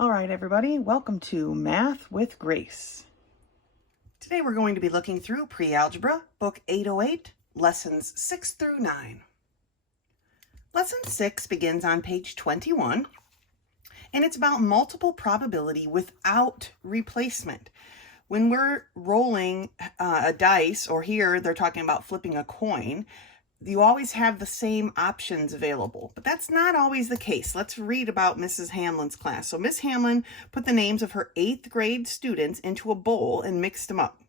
All right, everybody, welcome to Math with Grace. Today we're going to be looking through Pre-Algebra, Book 808, Lessons 6 through 9. Lesson 6 begins on page 21, and it's about multiple probability without replacement. When we're rolling a dice, or here they're talking about flipping a coin, you always have the same options available, but that's not always the case. Let's read about Mrs. Hamlin's class. So Miss Hamlin put the names of her 8th grade students into a bowl and mixed them up.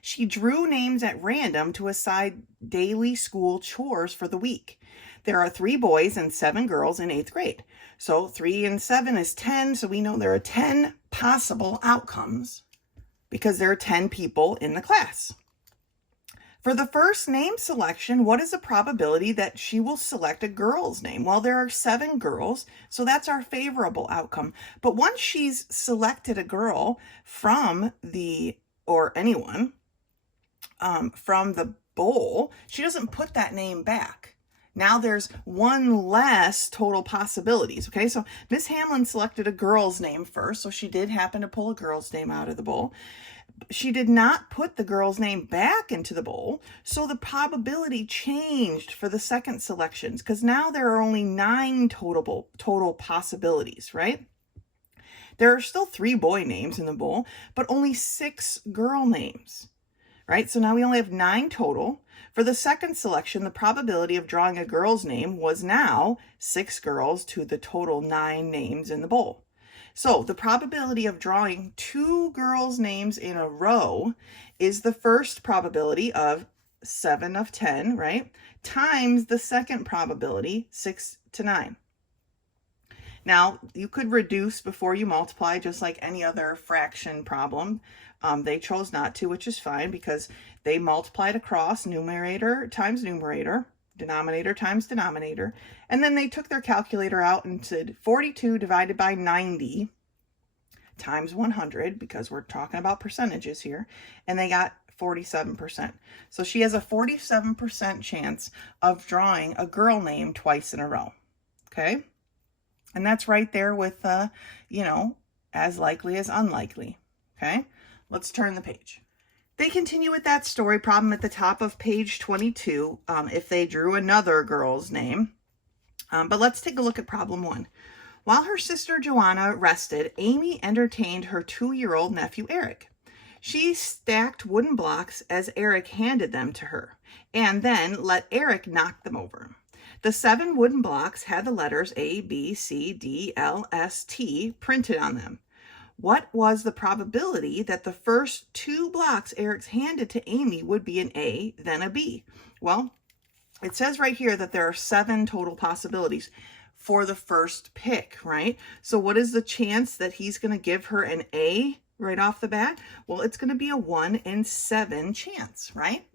She drew names at random to assign daily school chores for the week. There are 3 boys and 7 girls in 8th grade. So 3 and 7 is 10, so we know there are 10 possible outcomes because there are 10 people in the class. For the first name selection, what is the probability that she will select a girl's name? Well, there are 7 girls, so that's our favorable outcome. But once she's selected a girl from anyone from the bowl, she doesn't put that name back. Now there's one less total possibilities, okay? So Miss Hamlin selected a girl's name first, so she did happen to pull a girl's name out of the bowl. She did not put the girl's name back into the bowl, so the probability changed for the second selections because now there are only 9 total possibilities, right? There are still 3 boy names in the bowl, but only 6 girl names, right? So now we only have 9 total. For the second selection, the probability of drawing a girl's name was now 6 girls to the total 9 names in the bowl. So the probability of drawing 2 girls' names in a row is the first probability of 7 of 10, right? Times the second probability, 6 to 9. Now, you could reduce before you multiply, just like any other fraction problem. They chose not to, which is fine because they multiplied across numerator times numerator, denominator times denominator, and then they took their calculator out and said 42 divided by 90 times 100, because we're talking about percentages here, and they got 47%. So she has a 47% chance of drawing a girl name twice in a row, okay? And that's right there with, as likely as unlikely, okay? Let's turn the page. They continue with that story problem at the top of page 22 if they drew another girl's name. But let's take a look at problem 1. While her sister Joanna rested, Amy entertained her 2-year-old nephew Eric. She stacked wooden blocks as Eric handed them to her, and then let Eric knock them over. The 7 wooden blocks had the letters A, B, C, D, L, S, T printed on them. What was the probability that the first 2 blocks Eric's handed to Amy would be an A, then a B? Well, it says right here that there are 7 total possibilities for the first pick, right? So what is the chance that he's going to give her an A right off the bat? Well, it's going to be a 1 in 7 chance, right?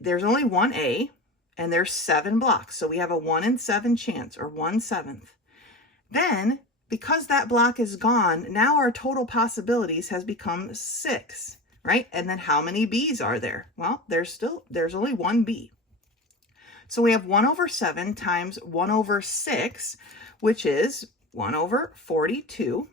There's only one A, and there's 7 blocks. So we have a 1 in 7 chance, or 1/7. Then, because that block is gone, now our total possibilities has become 6, right? And then how many B's are there? Well, there's only one B. So we have 1/7 times 1/6, which is 1/42.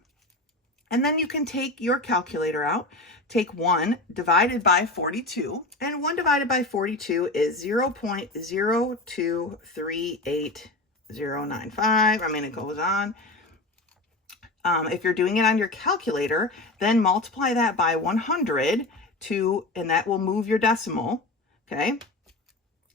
And then you can take your calculator out, take 1 divided by 42, and 1 divided by 42 is 0.0238095. It goes on. If you're doing it on your calculator, then multiply that by 100 and that will move your decimal, okay?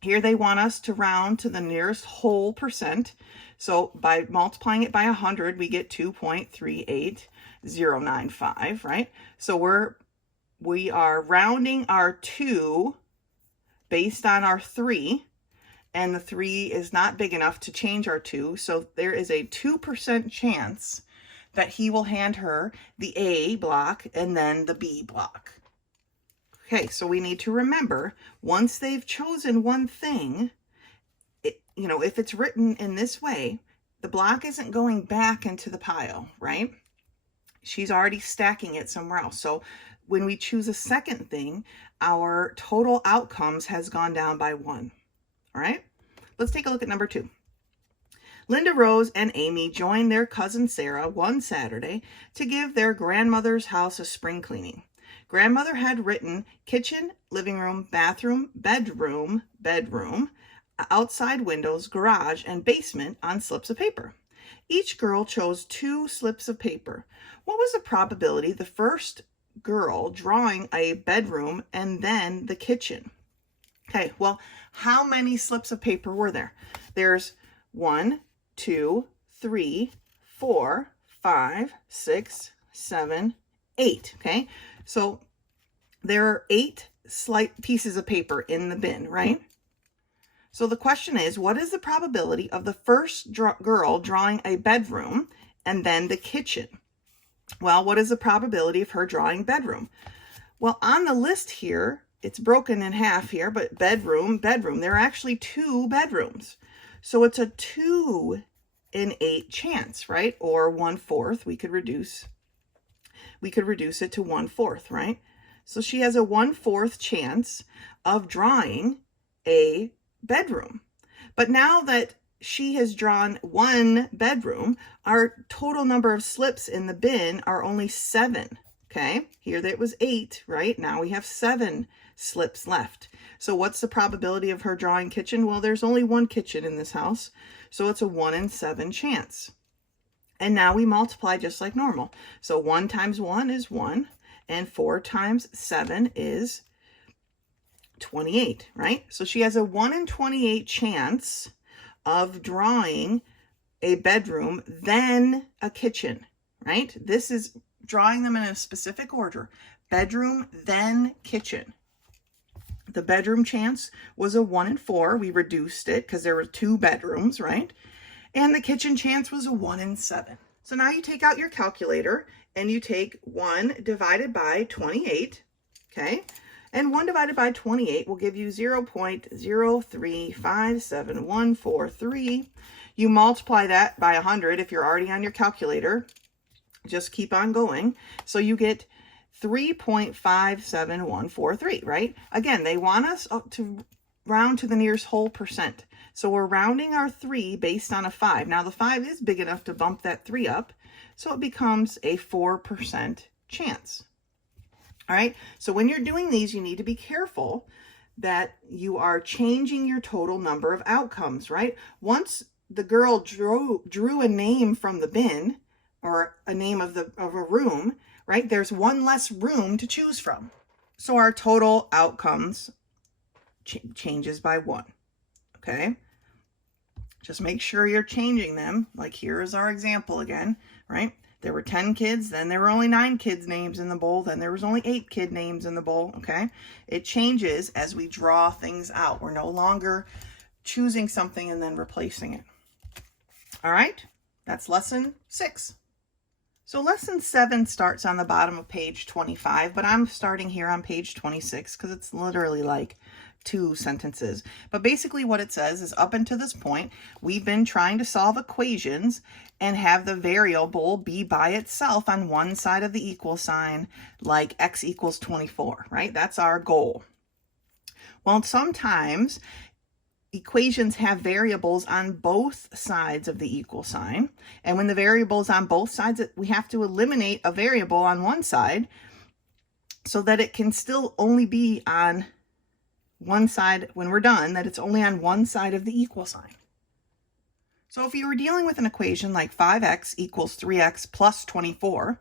Here they want us to round to the nearest whole percent. So by multiplying it by 100, we get 2.38095, right? So we are rounding our 2 based on our 3, and the 3 is not big enough to change our 2. So there is a 2% chance that he will hand her the A block and then the B block. Okay, so we need to remember, once they've chosen one thing, if it's written in this way, the block isn't going back into the pile, right? She's already stacking it somewhere else. So when we choose a second thing, our total outcomes has gone down by 1. All right, let's take a look at number 2. Linda Rose and Amy joined their cousin Sarah one Saturday to give their grandmother's house a spring cleaning. Grandmother had written kitchen, living room, bathroom, bedroom, outside windows, garage, and basement on slips of paper. Each girl chose 2 slips of paper. What was the probability the first girl drawing a bedroom and then the kitchen? Okay, well, how many slips of paper were there? There's 1, 2, 3, 4, 5, 6, 7, 8. Okay, so there are 8 slight pieces of paper in the bin, right? So the question is, what is the probability of the first girl drawing a bedroom and then the kitchen? Well, what is the probability of her drawing bedroom? Well, on the list here, it's broken in half here, but bedroom, there are actually 2 bedrooms. So it's a 2 in 8 chance, right? Or 1/4, we could reduce it to 1/4, right? So she has a 1/4 chance of drawing a bedroom. But now that she has drawn 1 bedroom, our total number of slips in the bin are only 7. Okay, here that was 8, right? Now we have 7 slips left. So what's the probability of her drawing kitchen? Well, there's only 1 kitchen in this house, so it's a 1 in 7 chance. And now we multiply just like normal. So 1 times 1 is 1, and 4 times 7 is 28, right? So she has a 1 in 28 chance of drawing a bedroom, then a kitchen, right? This is drawing them in a specific order. Bedroom, then kitchen. The bedroom chance was a 1 in 4. We reduced it because there were 2 bedrooms, right? And the kitchen chance was a 1 in 7. So now you take out your calculator and you take 1 divided by 28, okay? And 1 divided by 28 will give you 0.0357143. You multiply that by 100 if you're already on your calculator. Just keep on going. So you get 3.57143, right? Again, they want us to round to the nearest whole percent. So we're rounding our 3 based on a 5. Now the 5 is big enough to bump that 3 up, so it becomes a 4% chance. All right, so when you're doing these, you need to be careful that you are changing your total number of outcomes, right? Once the girl drew a name from the bin, or a name of a room, right? There's 1 less room to choose from. So our total outcomes changes by 1, okay? Just make sure you're changing them. Like here is our example again, right? There were 10 kids, then there were only 9 kids' names in the bowl, then there was only 8 kid names in the bowl, okay? It changes as we draw things out. We're no longer choosing something and then replacing it. All right, that's lesson 6. So lesson 7 starts on the bottom of page 25, but I'm starting here on page 26 because it's literally like 2 sentences. But basically what it says is up until this point, we've been trying to solve equations and have the variable be by itself on one side of the equal sign, like x equals 24, right? That's our goal. Well, sometimes equations have variables on both sides of the equal sign. And when the variable is on both sides, we have to eliminate a variable on one side so that it can still only be on one side when we're done, that it's only on one side of the equal sign. So if you were dealing with an equation like 5x equals 3x plus 24,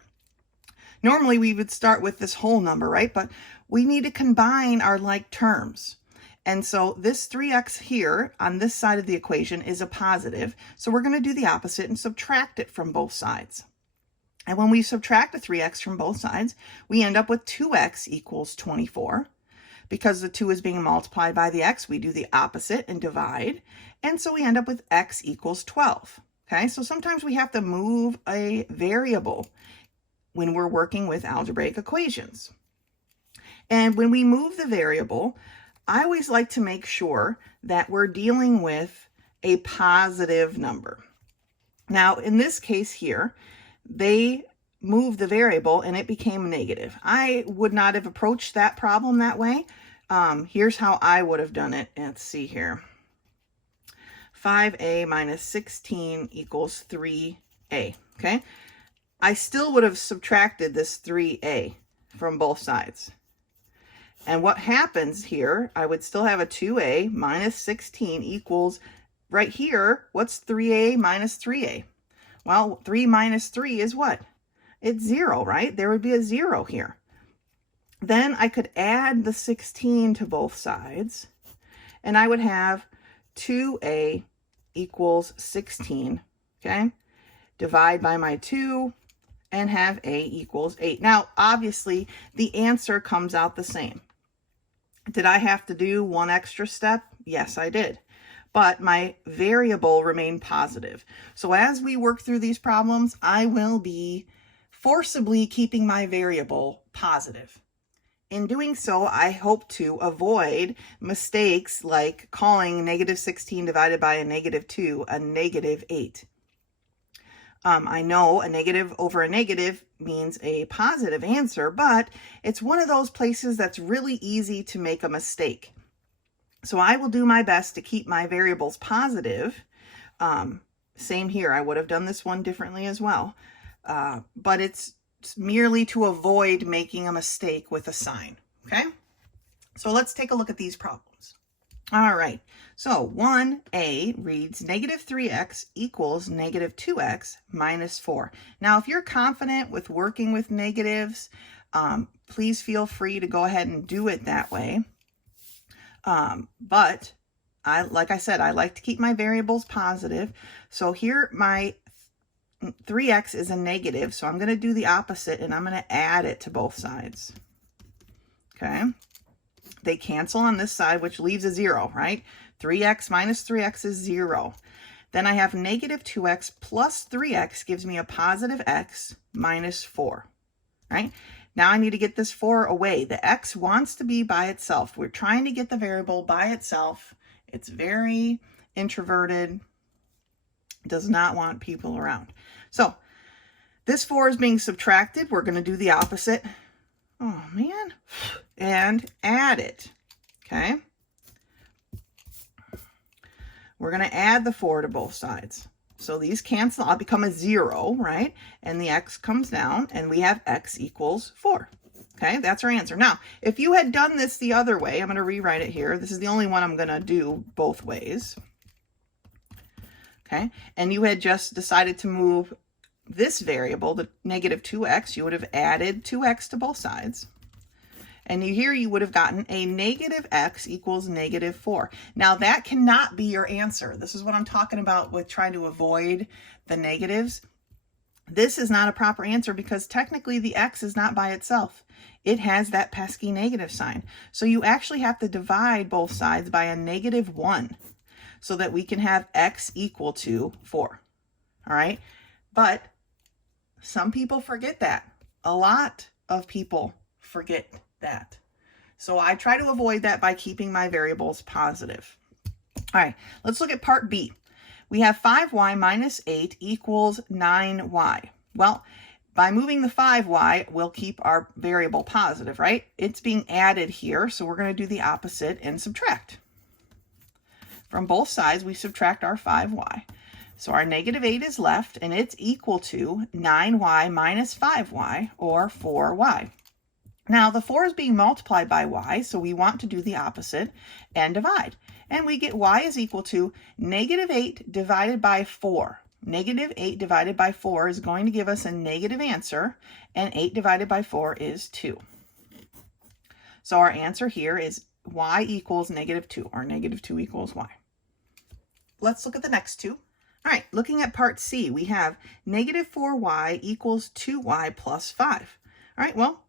normally we would start with this whole number, right? But we need to combine our like terms. And so this 3x here on this side of the equation is a positive. So we're going to do the opposite and subtract it from both sides. And when we subtract the 3x from both sides, we end up with 2x equals 24. Because the 2 is being multiplied by the x, we do the opposite and divide. And so we end up with x equals 12. Okay, so sometimes we have to move a variable when we're working with algebraic equations. And when we move the variable, I always like to make sure that we're dealing with a positive number. Now, in this case here, they moved the variable and it became negative. I would not have approached that problem that way. Here's how I would have done it. Let's see here. 5a minus 16 equals 3a, okay? I still would have subtracted this 3a from both sides. And what happens here, I would still have a 2a minus 16 equals, right here, what's 3a minus 3a? Well, 3 minus 3 is what? It's 0, right? There would be a 0 here. Then I could add the 16 to both sides, and I would have 2a equals 16, okay? Divide by my 2 and have a equals 8. Now, obviously, the answer comes out the same. Did I have to do one extra step? Yes, I did. But my variable remained positive. So as we work through these problems, I will be forcibly keeping my variable positive. In doing so, I hope to avoid mistakes like calling negative 16 divided by a negative 2 a negative 8. I know a negative over a negative means a positive answer, but it's one of those places that's really easy to make a mistake. So I will do my best to keep my variables positive. Same here. I would have done this one differently as well. But it's merely to avoid making a mistake with a sign, okay? So let's take a look at these problems. All right, so 1a reads negative 3x equals negative 2x minus 4. Now, if you're confident with working with negatives, please feel free to go ahead and do it that way. But like I said, I like to keep my variables positive. So here my 3x is a negative, so I'm going to do the opposite, and I'm going to add it to both sides. Okay. They cancel on this side, which leaves a 0, right? 3x minus 3x is 0. Then I have negative 2x plus 3x gives me a positive x minus 4, right? Now I need to get this 4 away. The x wants to be by itself. We're trying to get the variable by itself. It's very introverted, does not want people around. So this 4 is being subtracted. We're going to do the opposite. Oh, man. And add it. Okay. We're going to add the 4 to both sides. So these cancel. I'll become a 0, right? And the x comes down, and we have x equals 4. Okay, that's our answer. Now, if you had done this the other way, I'm going to rewrite it here. This is the only one I'm going to do both ways. Okay, and you had just decided to move this variable, the negative 2x, you would have added 2x to both sides. And here you would have gotten a negative x equals negative 4. Now that cannot be your answer. This is what I'm talking about with trying to avoid the negatives. This is not a proper answer because technically the x is not by itself. It has that pesky negative sign. So you actually have to divide both sides by a negative 1 so that we can have x equal to 4. All right. But some people forget that. A lot of people forget that. So I try to avoid that by keeping my variables positive. All right, let's look at part B. We have 5y minus 8 equals 9y. Well, by moving the 5y, we'll keep our variable positive, right? It's being added here, so we're going to do the opposite and subtract. From both sides, we subtract our 5y. So our negative 8 is left, and it's equal to 9y minus 5y, or 4y. Now, the 4 is being multiplied by y, so we want to do the opposite and divide. And we get y is equal to negative 8 divided by 4. Negative 8 divided by 4 is going to give us a negative answer, and 8 divided by 4 is 2. So our answer here is y equals negative 2, or negative 2 equals y. Let's look at the next two. All right, looking at part C, we have negative 4y equals 2y plus 5. All right, well,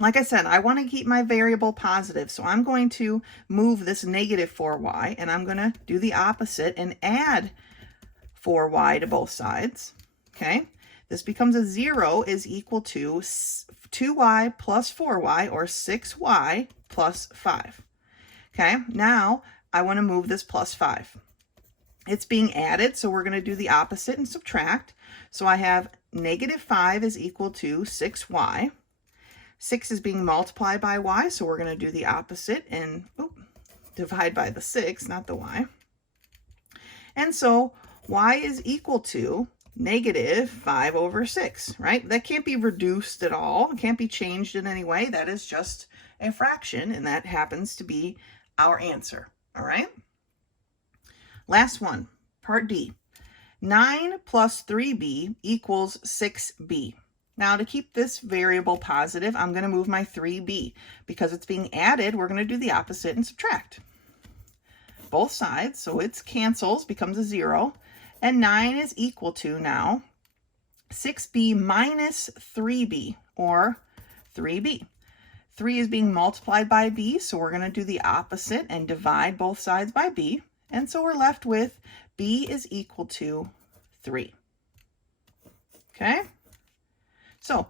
like I said, I want to keep my variable positive, so I'm going to move this negative 4y, and I'm going to do the opposite and add 4y to both sides. Okay, this becomes a 0 is equal to 2y plus 4y, or 6y plus 5. Okay, now I want to move this plus 5. It's being added, so we're going to do the opposite and subtract. So I have negative 5 is equal to 6y. 6 is being multiplied by y, so we're going to do the opposite and divide by the 6, not the y. And so y is equal to negative 5 over 6, right? That can't be reduced at all. It can't be changed in any way. That is just a fraction, and that happens to be our answer, all right? Last one, part D. 9 plus 3b equals 6b. Now, to keep this variable positive, I'm going to move my 3b. Because it's being added, we're going to do the opposite and subtract. Both sides, so it cancels, becomes a 0. And 9 is equal to, now, 6b minus 3b, or 3b. 3 is being multiplied by b, so we're going to do the opposite and divide both sides by b. And so we're left with b is equal to 3. Okay? So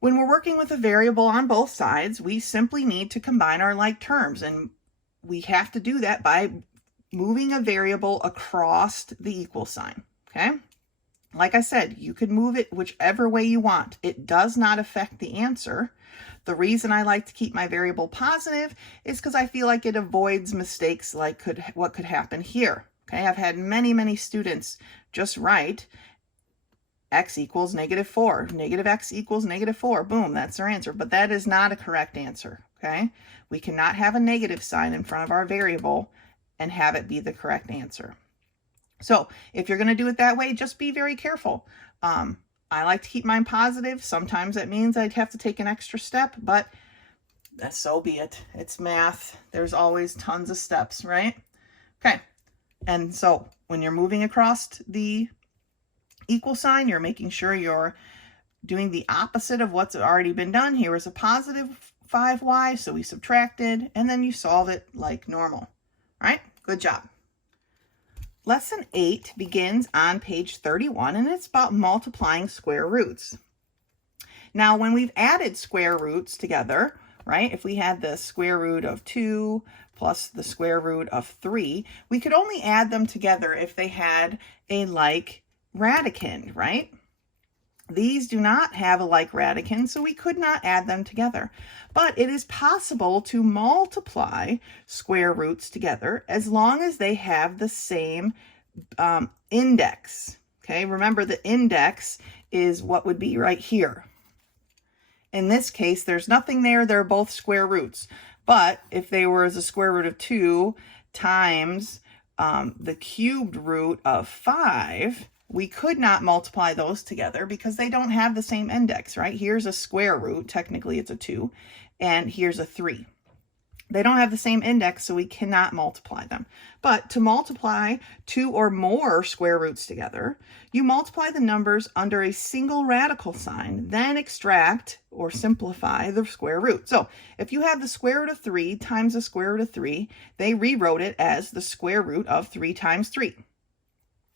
when we're working with a variable on both sides, we simply need to combine our like terms. And we have to do that by moving a variable across the equal sign. Okay? Like I said, you could move it whichever way you want. It does not affect the answer. The reason I like to keep my variable positive is because I feel like it avoids mistakes like what could happen here. Okay, I've had many students just write x equals negative 4, negative x equals negative 4. Boom, that's their answer. But that is not a correct answer. Okay, we cannot have a negative sign in front of our variable and have it be the correct answer. So if you're going to do it that way, just be very careful. I like to keep mine positive. Sometimes that means I'd have to take an extra step, but so be it. It's math. There's always tons of steps, right? Okay. And so when you're moving across the equal sign, you're making sure you're doing the opposite of what's already been done. Here is a positive 5y, so we subtracted, and then you solve it like normal. All right? Good job. Lesson 8 begins on page 31, and it's about multiplying square roots. Now, when we've added square roots together, right, if we had the square root of 2 plus the square root of 3, we could only add them together if they had a like radicand, right? These do not have a like radicand, so we could not add them together. But it is possible to multiply square roots together as long as they have the same index. Okay, remember the index is what would be right here. In this case, there's nothing there. They're both square roots. But if they were as a square root of 2 times the cubed root of 5, we could not multiply those together because they don't have the same index, right? Here's a square root. Technically, it's a 2. And here's a 3. They don't have the same index, so we cannot multiply them. But to multiply 2 or more square roots together, you multiply the numbers under a single radical sign, then extract or simplify the square root. So if you have the square root of 3 times the square root of 3, they rewrote it as the square root of 3 times 3.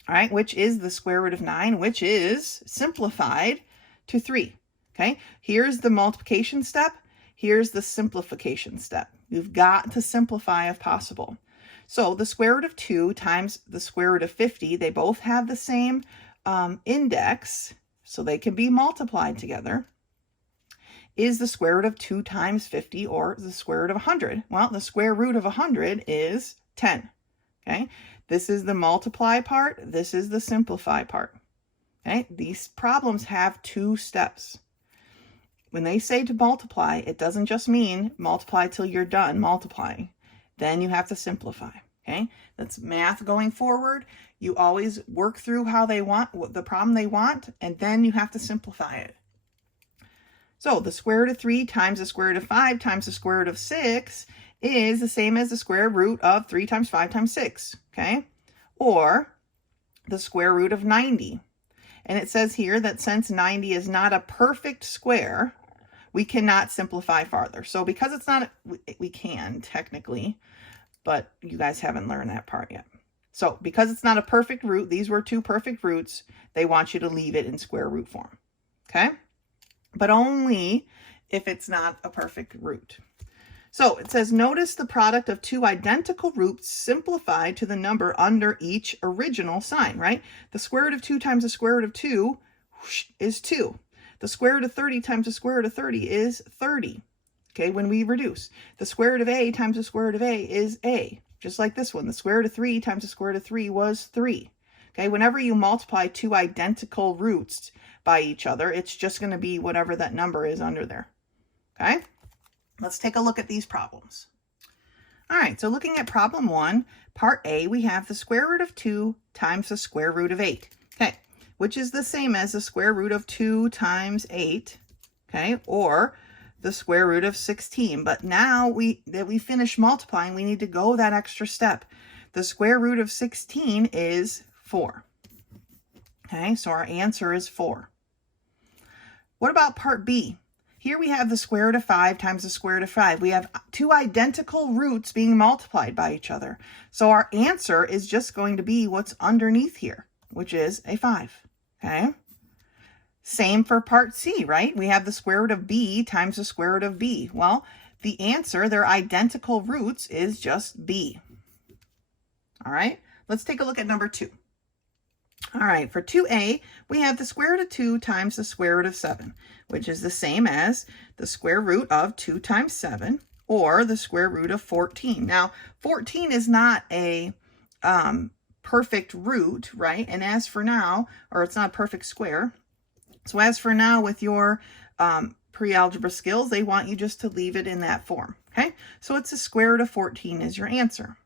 All right, which is the square root of 9, which is simplified to 3. Okay, here's the multiplication step. Here's the simplification step. You've got to simplify if possible. So the square root of 2 times the square root of 50, they both have the same index, so they can be multiplied together, is the square root of 2 times 50, or the square root of 100. Well, the square root of 100 is 10. Okay, this is the multiply part. This is the simplify part. Okay, these problems have 2 steps. When they say to multiply, it doesn't just mean multiply till you're done multiplying. Then you have to simplify, okay? That's math going forward. You always work through how they want, the problem they want, and then you have to simplify it. So the square root of 3 times the square root of 5 times the square root of 6 is the same as the square root of 3 times 5 times 6, okay? Or the square root of 90. And it says here that since 90 is not a perfect square, we cannot simplify farther. So because it's not, we can technically, but you guys haven't learned that part yet. So because it's not a perfect root, these were 2 perfect roots, they want you to leave it in square root form, okay? But only if it's not a perfect root. So it says, notice the product of 2 identical roots simplified to the number under each original sign, right? The square root of 2 times the square root of 2 is 2. The square root of 30 times the square root of 30 is 30, okay, when we reduce. The square root of a times the square root of a is a. just like this one. The square root of 3 times the square root of 3 was 3. Okay, whenever you multiply two identical roots by each other, it's just going to be whatever that number is under there. Okay, let's take a look at these problems. All right, so looking at problem 1, part A, we have the square root of 2 times the square root of 8. Okay, which is the same as the square root of 2 times 8, okay, or the square root of 16. But now that we finish multiplying, we need to go that extra step. The square root of 16 is 4. Okay, so our answer is 4. What about part B? Here we have the square root of 5 times the square root of 5. We have two identical roots being multiplied by each other. So our answer is just going to be what's underneath here, which is a 5. Okay. Same for part C, right? We have the square root of B times the square root of B. Well, the answer, their identical roots, is just B. All right, let's take a look at number 2. All right, for 2a, we have the square root of 2 times the square root of 7, which is the same as the square root of 2 times 7, or the square root of 14. Now, 14 is not a perfect root, right? And as for now, or it's not a perfect square. So as for now, with your pre-algebra skills, they want you just to leave it in that form, okay? So it's the square root of 14 is your answer.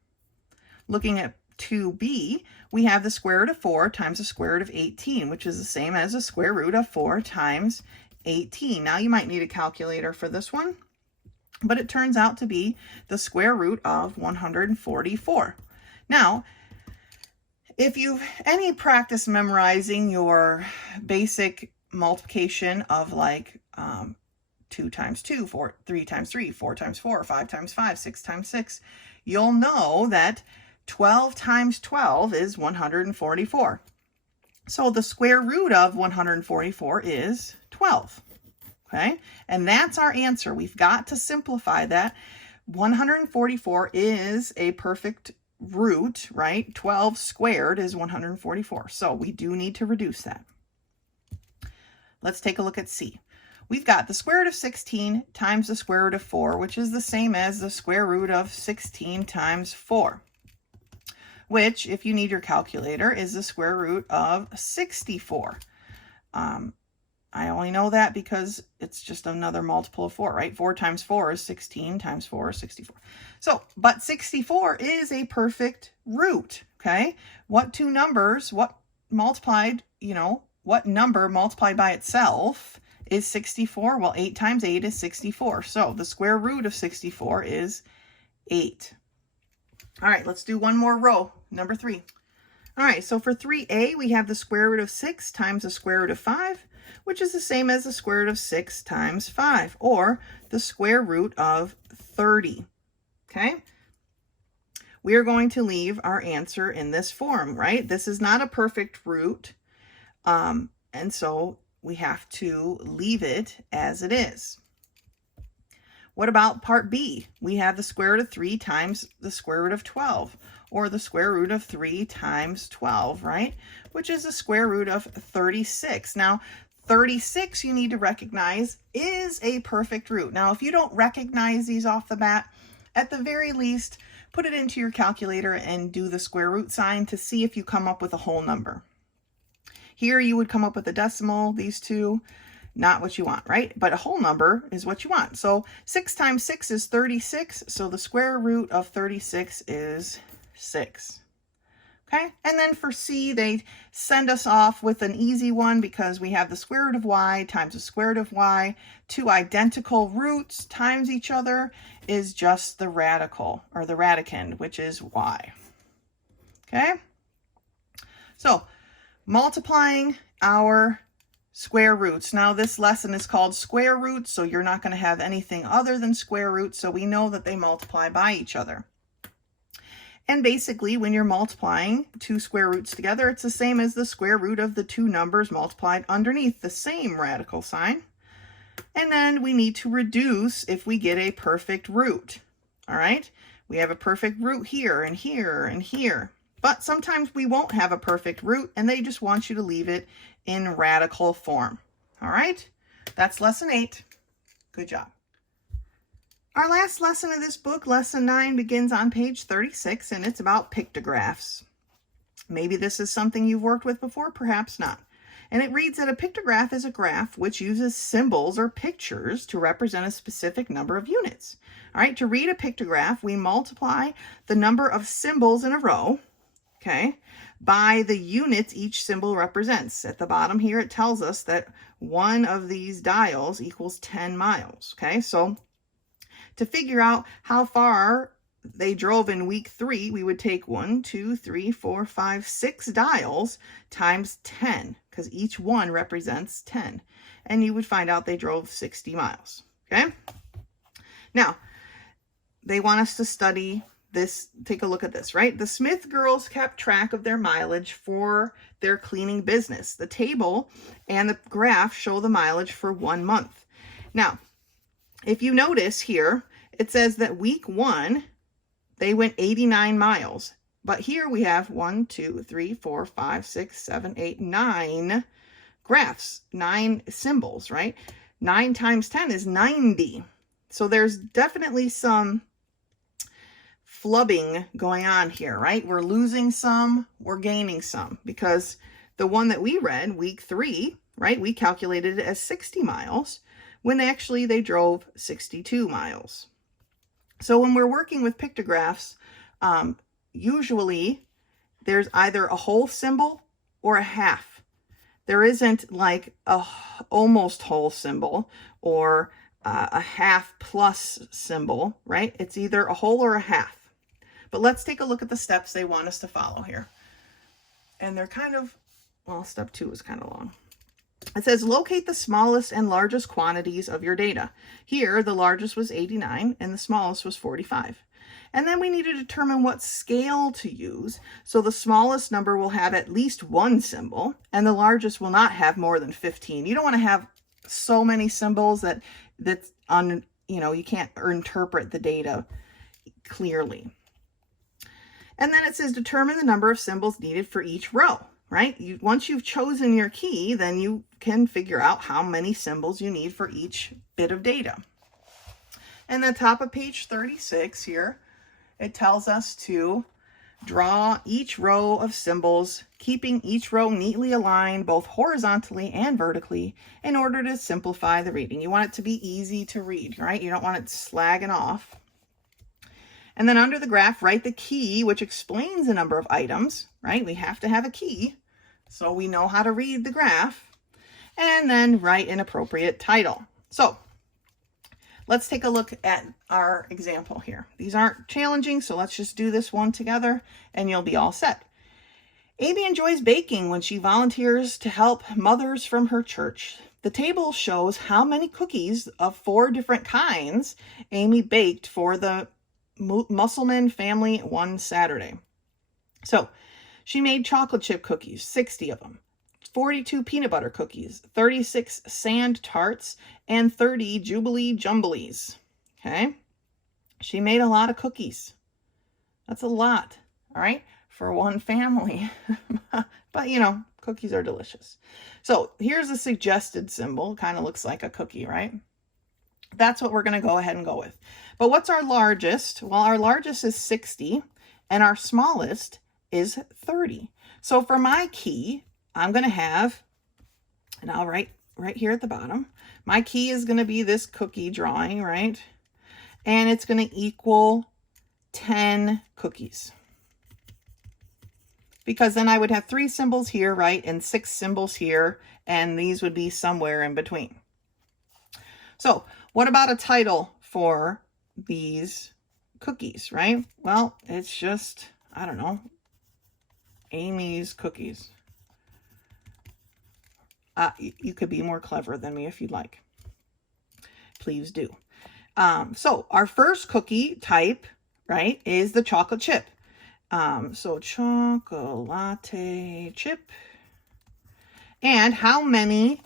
Looking at 2b, we have the square root of 4 times the square root of 18, which is the same as the square root of 4 times 18. Now you might need a calculator for this one, but it turns out to be the square root of 144. Now, if you've any practice memorizing your basic multiplication of like 2 times 2, 3 times 3, 4 times 4, 5 times 5, 6 times 6, you'll know that 12 times 12 is 144. So the square root of 144 is 12. Okay, and that's our answer. We've got to simplify that. 144 is a perfect root, right? 12 squared is 144. So we do need to reduce that. Let's take a look at C. We've got the square root of 16 times the square root of 4, which is the same as the square root of 16 times 4. Which, if you need your calculator, is the square root of 64. I only know that because it's just another multiple of 4, right? 4 times 4 is 16, times 4 is 64. So, but 64 is a perfect root, okay? What two numbers, what multiplied, what number multiplied by itself is 64? Well, 8 times 8 is 64. So the square root of 64 is 8. All right, let's do one more row, number 3. All right, so for 3a, we have the square root of 6 times the square root of 5, which is the same as the square root of 6 times 5, or the square root of 30, okay? We are going to leave our answer in this form, right? This is not a perfect root, and so we have to leave it as it is. What about part B? We have the square root of 3 times the square root of 12, or the square root of 3 times 12, right? Which is the square root of 36. Now, 36, you need to recognize, is a perfect root. Now, if you don't recognize these off the bat, at the very least, put it into your calculator and do the square root sign to see if you come up with a whole number. Here, you would come up with a decimal, these two. Not what you want, right? But a whole number is what you want. So 6 times 6 is 36. So the square root of 36 is 6. Okay, and then for C, they send us off with an easy one because we have the square root of y times the square root of y. Two identical roots times each other is just the radical, or the radicand, which is y. Okay, so multiplying our square roots. Now this lesson is called square roots, so you're not going to have anything other than square roots, so we know that they multiply by each other. And basically, when you're multiplying two square roots together, it's the same as the square root of the two numbers multiplied underneath the same radical sign. And then we need to reduce if we get a perfect root. All right, we have a perfect root here and here and here. But sometimes we won't have a perfect root, and they just want you to leave it in radical form. All right, that's lesson 8. Good job. Our last lesson of this book, lesson 9, begins on page 36, and it's about pictographs. Maybe this is something you've worked with before, perhaps not. And it reads that a pictograph is a graph which uses symbols or pictures to represent a specific number of units. All right, to read a pictograph, we multiply the number of symbols in a row, okay, by the units each symbol represents. At the bottom here, it tells us that one of these dials equals 10 miles, okay? So to figure out how far they drove in week 3, we would take 1, 2, 3, 4, 5, 6 dials times 10, because each one represents 10. And you would find out they drove 60 miles, okay? Now, they want us to study this. Take a look at this, right? The Smith girls kept track of their mileage for their cleaning business. The table and the graph show the mileage for 1 month. Now, if you notice here, it says that week 1, they went 89 miles. But here we have 1, 2, 3, 4, 5, 6, 7, 8, 9 graphs, 9 symbols, right? 9 times 10 is 90. So there's definitely some flubbing going on here, right? We're losing some, we're gaining some, because the one that we read, week 3, right, we calculated it as 60 miles, when actually they drove 62 miles. So when we're working with pictographs, usually there's either a whole symbol or a half. There isn't like a almost whole symbol or a half plus symbol, right? It's either a whole or a half. But let's take a look at the steps they want us to follow here. And they're kind of, well, step 2 is kind of long. It says, locate the smallest and largest quantities of your data. Here, the largest was 89 and the smallest was 45. And then we need to determine what scale to use. So the smallest number will have at least 1 symbol and the largest will not have more than 15. You don't want to have so many symbols that's on, you can't interpret the data clearly. And then it says determine the number of symbols needed for each row. Right? Once you've chosen your key, then you can figure out how many symbols you need for each bit of data. And the top of page 36 here, it tells us to draw each row of symbols, keeping each row neatly aligned both horizontally and vertically in order to simplify the reading. You want it to be easy to read, right? You don't want it slagging off. And then under the graph, write the key, which explains the number of items, right? We have to have a key, so we know how to read the graph, and then write an appropriate title. So let's take a look at our example here. These aren't challenging, so let's just do this one together and you'll be all set. Amy enjoys baking when she volunteers to help mothers from her church. The table shows how many cookies of 4 different kinds Amy baked for the Musselman family one Saturday. So she made chocolate chip cookies, 60 of them, 42 peanut butter cookies, 36 sand tarts, and 30 Jubilee Jumblies. Okay? She made a lot of cookies. That's a lot, all right, for one family. But, cookies are delicious. So here's a suggested symbol. Kind of looks like a cookie, right? That's what we're going to go ahead and go with. But what's our largest? Well, our largest is 60, and our smallest is 30. So for my key, I'm going to have, and I'll write right here at the bottom, my key is going to be this cookie drawing, right? And it's going to equal 10 cookies. Because then I would have 3 symbols here, right? And 6 symbols here, and these would be somewhere in between. So what about a title for these cookies, right? Well, it's just, I don't know, Amy's cookies. You could be more clever than me if you'd like. Please do. So our first cookie type, right, is the chocolate chip. So chocolate chip. And how many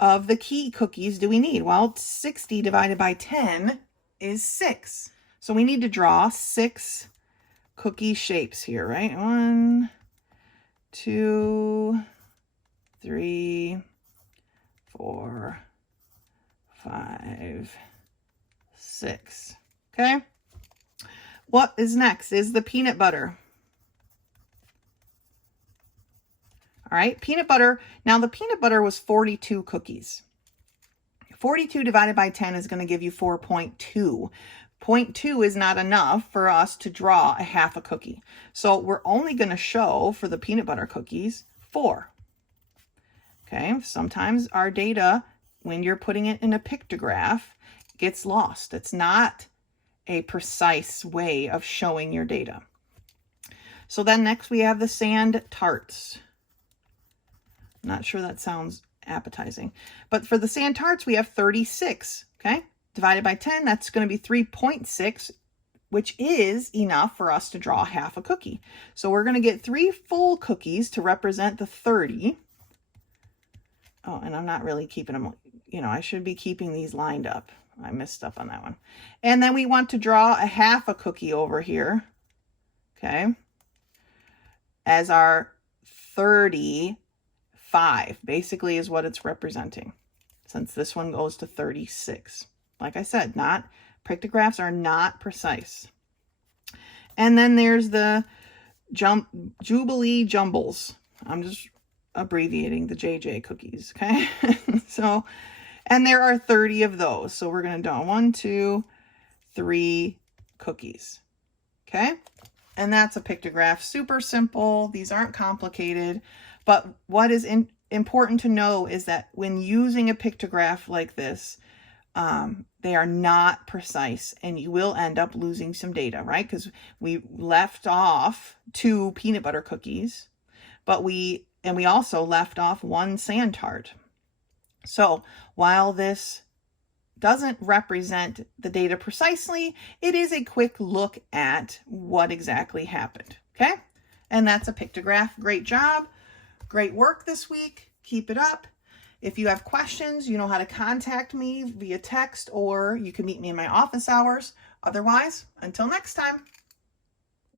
of the key cookies do we need? Well, 60 divided by 10 is 6. So we need to draw 6 cookie shapes here, right? 1, 2, 3, 4, 5, 6. Okay. What is next is the peanut butter. All right, peanut butter. Now the peanut butter was 42 cookies. 42 divided by 10 is going to give you 4.2. 0.2 is not enough for us to draw a half a cookie. So we're only going to show for the peanut butter cookies 4. Okay, sometimes our data, when you're putting it in a pictograph, gets lost. It's not a precise way of showing your data. So then next we have the sand tarts. Not sure that sounds appetizing, but for the sand tarts we have 36. Okay, divided by 10, that's going to be 3.6, which is enough for us to draw half a cookie. So we're going to get 3 full cookies to represent the 30. Oh, and I'm not really keeping them, I should be keeping these lined up. I messed up on that one. And then we want to draw a half a cookie over here, okay, as our 35, basically is what it's representing, since this one goes to 36. Like I said, pictographs are not precise. And then there's the Jubilee Jumbles. I'm just abbreviating the JJ cookies, okay? So, and there are 30 of those. So we're going to do 1, 2, 3 cookies, okay? And that's a pictograph. Super simple. These aren't complicated. But what is important to know is that when using a pictograph like this, they are not precise, and you will end up losing some data, right? Because we left off 2 peanut butter cookies, but we also left off 1 sand tart. So while this doesn't represent the data precisely, it is a quick look at what exactly happened, okay? And that's a pictograph. Great job. Great work this week. Keep it up. If you have questions, you know how to contact me via text, or you can meet me in my office hours. Otherwise, until next time.